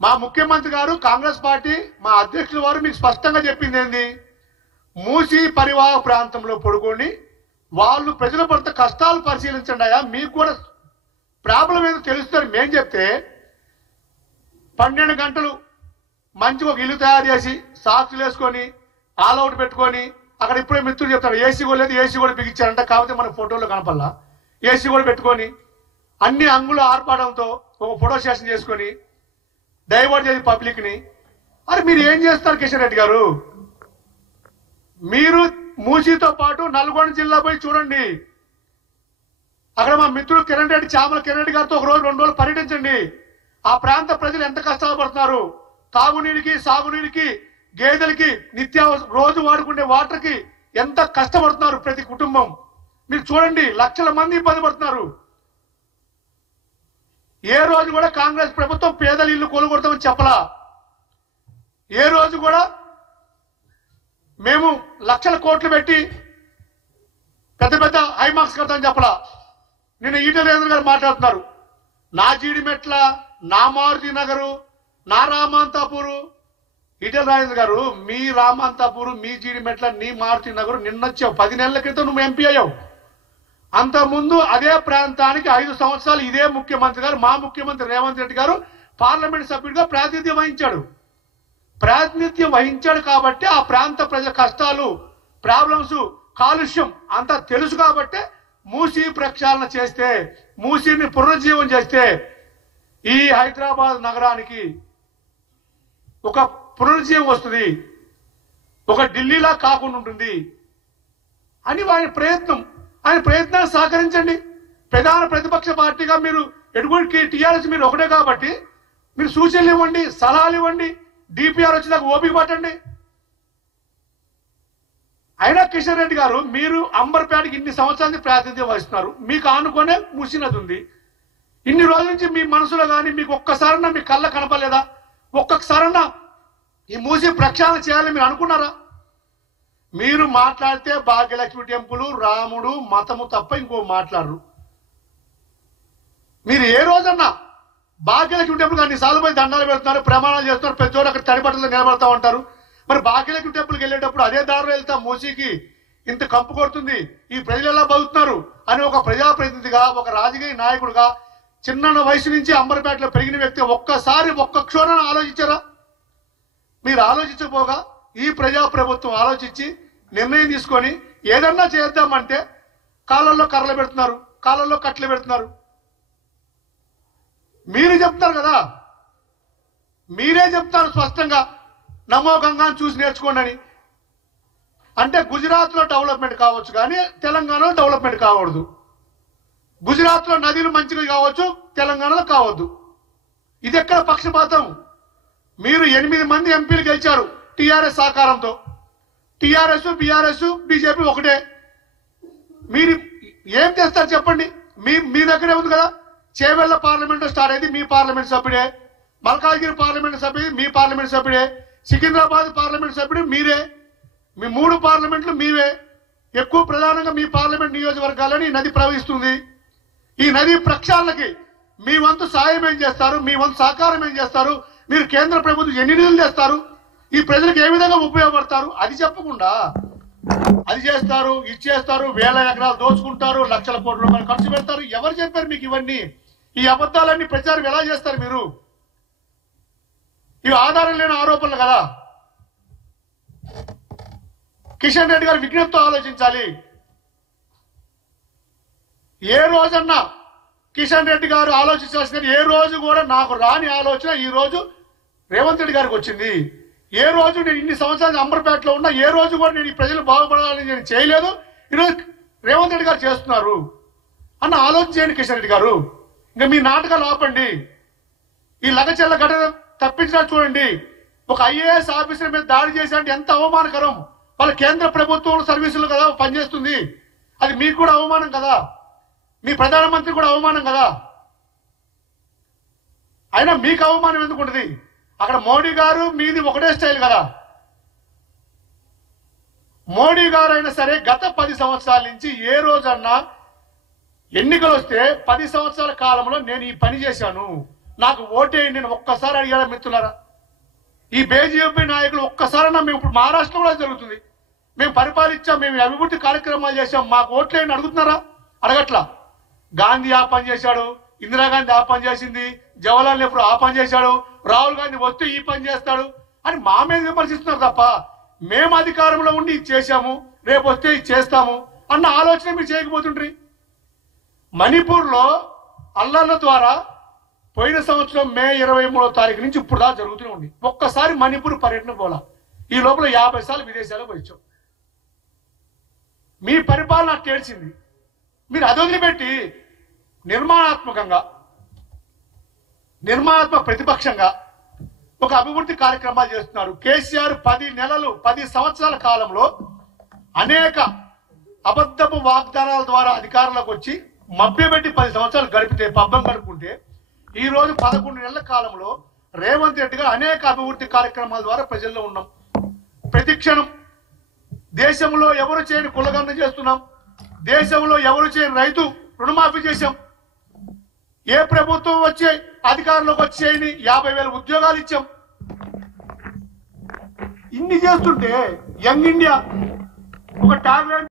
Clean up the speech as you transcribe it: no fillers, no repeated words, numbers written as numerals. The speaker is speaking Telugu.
మా ముఖ్యమంత్రి గారు కాంగ్రెస్ పార్టీ మా అధ్యక్షుల వారు మీకు స్పష్టంగా చెప్పింది ఏంది, మూసీ పరివాహక ప్రాంతంలో పడుకొని వాళ్ళు ప్రజల పడుతున్న కష్టాలు పరిశీలించండి అయ్యా, మీకు కూడా ప్రాబ్లం ఏదో తెలుస్తుంది మేము చెప్తే 12 గంటలు మంచిగా ఒక ఇల్లు తయారు చేసి సాక్షులు వేసుకొని ఆల్అవుట్ పెట్టుకొని అక్కడ ఇప్పుడే మిత్రుడు చెప్తాడు ఏసీ కూడా లేదు, ఏసీ కూడా బిగించారంట, కాకపోతే మన ఫోటోలో కనపల్లా, ఏసీ కూడా పెట్టుకొని అన్ని అంగుల ఆర్పాటంతో ఒక ఫోటో సెషన్ చేసుకొని డైవర్ట్ చేసి పబ్లిక్ ని. అరే మీరు ఏం చేస్తారు కిషన్ రెడ్డి గారు? మీరు మూసీతో పాటు నల్గొండ జిల్లా పోయి చూడండి. అక్కడ మా మిత్రుడు కిరణ్ రెడ్డి, చామల కిరణ్ రెడ్డి గారితో 1 రోజు 2 రోజులు పర్యటించండి. ఆ ప్రాంత ప్రజలు ఎంత కష్టాలు పడుతున్నారు, తాగునీరికి సాగునీరికి గేదెలకి నిత్యావసర రోజు వాడుకునే వాటర్కి ఎంత కష్టపడుతున్నారు ప్రతి కుటుంబం. మీరు చూడండి, లక్షల మంది ఇబ్బంది పడుతున్నారు. ఏ రోజు కూడా కాంగ్రెస్ ప్రభుత్వం పేదల ఇల్లు కొనుగొడతామని చెప్పలా, ఏ రోజు కూడా మేము లక్షల కోట్లు పెట్టి పెద్ద పెద్ద హైమార్క్స్ కడతామని చెప్పలా. నిన్న ఈటెల రాజేంద్ర గారు మాట్లాడుతున్నారు, నా జీడిమెట్ల, నా మారుతి నగరు, నా రామాంతాపూరు. ఈటెల రాజేంద్ర గారు, మీ రామాంతాపూరు, మీ జీడిమెట్ల, నీ మారుతి నగరు నిన్నొచ్చావు. 10 నెలల క్రితం నువ్వు ఎంపీ అయ్యావు. అంతకుముందు అదే ప్రాంతానికి 5 సంవత్సరాలు ఇదే ముఖ్యమంత్రి గారు, మా ముఖ్యమంత్రి రేవంత్ రెడ్డి గారు పార్లమెంట్ సభ్యుడిగా ప్రాతినిధ్యం వహించాడు కాబట్టి ఆ ప్రాంత ప్రజల కష్టాలు, ప్రాబ్లమ్స్, కాలుష్యం అంతా తెలుసు కాబట్టి మూసీ ప్రక్షాళన చేస్తే, మూసీని పునరుజ్జీవం చేస్తే ఈ హైదరాబాద్ నగరానికి ఒక పునరుజ్జీవం వస్తుంది, ఒక ఢిల్లీలా కాకుండా ఉంటుంది అని ఆయన ప్రయత్నాన్ని సహకరించండి. ప్రధాన ప్రతిపక్ష పార్టీగా మీరు ఎటువంటి టీఆర్ఎస్ మీరు ఒకటే కాబట్టి మీరు సూచనలు ఇవ్వండి, సలహాలు ఇవ్వండి, డిపిఆర్ వచ్చేదాకా ఓపిక పట్టండి. అయినా కిషన్ రెడ్డి గారు, మీరు అంబర్పేటకి ఇన్ని సంవత్సరాలకి ప్రాతినిధ్యం వహిస్తున్నారు, మీకు ఆనుకునే మూసినది ఉంది. ఇన్ని రోజుల నుంచి మీ మనసులో కానీ మీకు ఒక్కసారన్నా మీ కళ్ళ కనపలేదా? ఒక్కసారన్నా ఈ మూసి ప్రక్షాళన చేయాలని మీరు అనుకున్నారా? మీరు మాట్లాడితే భాగ్యలక్ష్మి టెంపుల్, రాముడు, మతము తప్ప ఇంకో మాట్లాడరు. మీరు ఏ రోజన్నా భాగ్యలక్ష్మి టెంపుల్ అన్నిసార్లు పోయి దండాలు పెడుతున్నారు, ప్రమాణాలు చేస్తున్నారు, పెద్దోడు అక్కడ తడిబట్టలు నిలబడతా ఉంటారు. మరి భాగ్యలక్ష్మి టెంపుల్కి వెళ్ళేటప్పుడు అదే దారిలో వెళ్తా మూసీకి ఇంత కంపు కొడుతుంది, ఈ ప్రజలు ఎలా బతుకుతున్నారు అని ఒక ప్రజాప్రతినిధిగా, ఒక రాజకీయ నాయకుడిగా, చిన్న వయసు నుంచి అంబర్పేటలో పెరిగిన వ్యక్తి ఒక్కసారి ఒక్క క్షణం ఆలోచించారా? మీరు ఆలోచించబోగా ఈ ప్రజా ప్రభుత్వం ఆలోచించి నిర్ణయం తీసుకొని ఏదన్నా చేద్దామంటే కాళ్ళల్లో కర్రలు పెడుతున్నారు, కాళ్ళల్లో కట్టెలు పెడుతున్నారు. మీరు చెప్తారు కదా, మీరే చెప్తారు స్పష్టంగా నమో గంగాను చూసి నేర్చుకోండి అని. అంటే గుజరాత్ లో డెవలప్మెంట్ కావచ్చు కానీ తెలంగాణలో డెవలప్మెంట్ కావద్దు. గుజరాత్ లో నదులు మంచిగా కావచ్చు, తెలంగాణలో కావద్దు. ఇది ఎక్కడ పక్షపాతం? మీరు 8 మంది ఎంపీలు గెలిచారు టీఆర్ఎస్ సహకారంతో. టీఆర్ఎస్, బీఆర్ఎస్, బీజేపీ ఒకటే. మీరు ఏం చేస్తారు చెప్పండి? మీ దగ్గరే ఉంది కదా. చేవెళ్ల పార్లమెంట్ స్టార్ట్ అయింది, మీ పార్లమెంట్ సభ్యుడే. మల్కాజ్గిరి పార్లమెంట్ సభ్యుడు, మీ పార్లమెంట్ సభ్యుడే. సికింద్రాబాద్ పార్లమెంట్ సభ్యుడు మీరే. మీ 3 పార్లమెంట్లు మీవే. ఎక్కువ ప్రధానంగా మీ పార్లమెంట్ నియోజకవర్గాలని నది ప్రవహిస్తుంది. ఈ నది ప్రక్షాళనకి మీ వంతు సాయం ఏం చేస్తారు? మీ వంతు సహకారం ఏం చేస్తారు? మీరు కేంద్ర ప్రభుత్వం ఎన్ని నిధులు చేస్తారు? ఈ ప్రజలకు ఏ విధంగా ఉపయోగపడతారు? అది చెప్పకుండా అది చేస్తారు, ఇది చేస్తారు, 1000 ఎకరాలు దోచుకుంటారు, లక్షల కోట్ల రూపాయలు ఖర్చు పెడతారు. ఎవరు చెప్పారు మీకు ఇవన్నీ? ఈ అబద్ధాలన్నీ ప్రచారం ఎలా చేస్తారు మీరు? ఇవి ఆధారం లేని ఆరోపణలు కదా. కిషన్ రెడ్డి గారు విజ్ఞప్తితో ఆలోచించాలి. ఏ రోజన్నా కిషన్ రెడ్డి గారు ఆలోచించాల్సింది, ఏ రోజు కూడా నాకు రాని ఆలోచన ఈ రోజు రేవంత్ రెడ్డి గారికి వచ్చింది. ఏ రోజు నేను ఇన్ని సంవత్సరాలు అంబర్పేటలో ఉన్నా ఏ రోజు కూడా నేను ఈ ప్రజలు బాగుపడాలని నేను చేయలేదు, ఈరోజు రేవంత్ రెడ్డి గారు చేస్తున్నారు అన్న ఆలోచన చేయండి కిషన్ రెడ్డి గారు. ఇంకా మీ నాటకాలు ఆపండి. ఈ లగచెల్ల ఘటన తప్పించినా చూడండి. ఒక ఐఏఎస్ ఆఫీసర్ మీద దాడి చేశారంటే ఎంత అవమానకరం. వాళ్ళ కేంద్ర ప్రభుత్వం సర్వీసులు కదా పనిచేస్తుంది. అది మీకు కూడా అవమానం కదా, మీ ప్రధానమంత్రి కూడా అవమానం కదా. అయినా మీకు అవమానం ఎందుకు ఉంటుంది? అక్కడ మోడీ గారు మీది ఒకటే స్టైల్ కదా. మోడీ గారు అయినా సరే గత 10 సంవత్సరాల నుంచి ఏ రోజన్నా ఎన్నికలు వస్తే 10 సంవత్సరాల కాలంలో నేను ఈ పని చేశాను, నాకు ఓటేయండి నేను ఒక్కసారి అడిగారా మిత్రులారా? ఈ బీజేపీ నాయకులు ఒక్కసారన్నా మేము ఇప్పుడు మహారాష్ట్రలో కూడా జరుగుతుంది, మేము పరిపాలించాం, మేము అభివృద్ధి కార్యక్రమాలు చేశాం, మాకు ఓట్లేని అడుగుతున్నారా? అడగట్లా. గాంధీ ఆ పని చేశాడు, ఇందిరాగాంధీ ఆ పని చేసింది, జవహర్లాల్ నెహ్రూ ఆ పని చేశాడు, రాహుల్ గాంధీ వస్తే ఈ పని చేస్తాడు అని మా మీద విమర్శిస్తున్నారు తప్ప మేము అధికారంలో ఉండి ఇది చేశాము, రేపు వస్తే ఇది చేస్తాము అన్న ఆలోచన మీరు చేయకపోతుండ్రి. మణిపూర్లో అల్లర్ల ద్వారా పోయిన సంవత్సరం మే 23వ తారీఖు నుంచి ఇప్పుడు దాకా జరుగుతూనే ఉంది. ఒక్కసారి మణిపూర్ పర్యటన పోలా. ఈ లోపల 50 సార్లు విదేశాలకు పోయించాం. మీ పరిపాలన తేల్చింది. మీరు అది వదిలిపెట్టి నిర్మాణాత్మక ప్రతిపక్షంగా ఒక అభివృద్ధి కార్యక్రమాలు చేస్తున్నారు. కేసీఆర్ 10 సంవత్సరాల కాలంలో అనేక అబద్ధపు వాగ్దానాల ద్వారా అధికారంలోకి వచ్చి మభ్యపెట్టి 10 సంవత్సరాలు గడిపితే పబ్బం గడుపుకుంటే ఈ రోజు 11 నెలల కాలంలో రేవంత్ రెడ్డి గారు అనేక అభివృద్ధి కార్యక్రమాల ద్వారా ప్రజల్లో ఉన్నాం. ప్రతిక్షణం దేశంలో ఎవరు చేయని కులగణన చేస్తున్నాం, దేశంలో ఎవరు చేయని రైతు రుణమాఫీ చేశాం, ఏ ప్రభుత్వం వచ్చే అధికారంలోకి వచ్చి చేయని 50,000 ఉద్యోగాలు ఇచ్చాం. ఇన్ని చేస్తుంటే యంగ్ ఇండియా ఒక ట్యాగ్ లైన్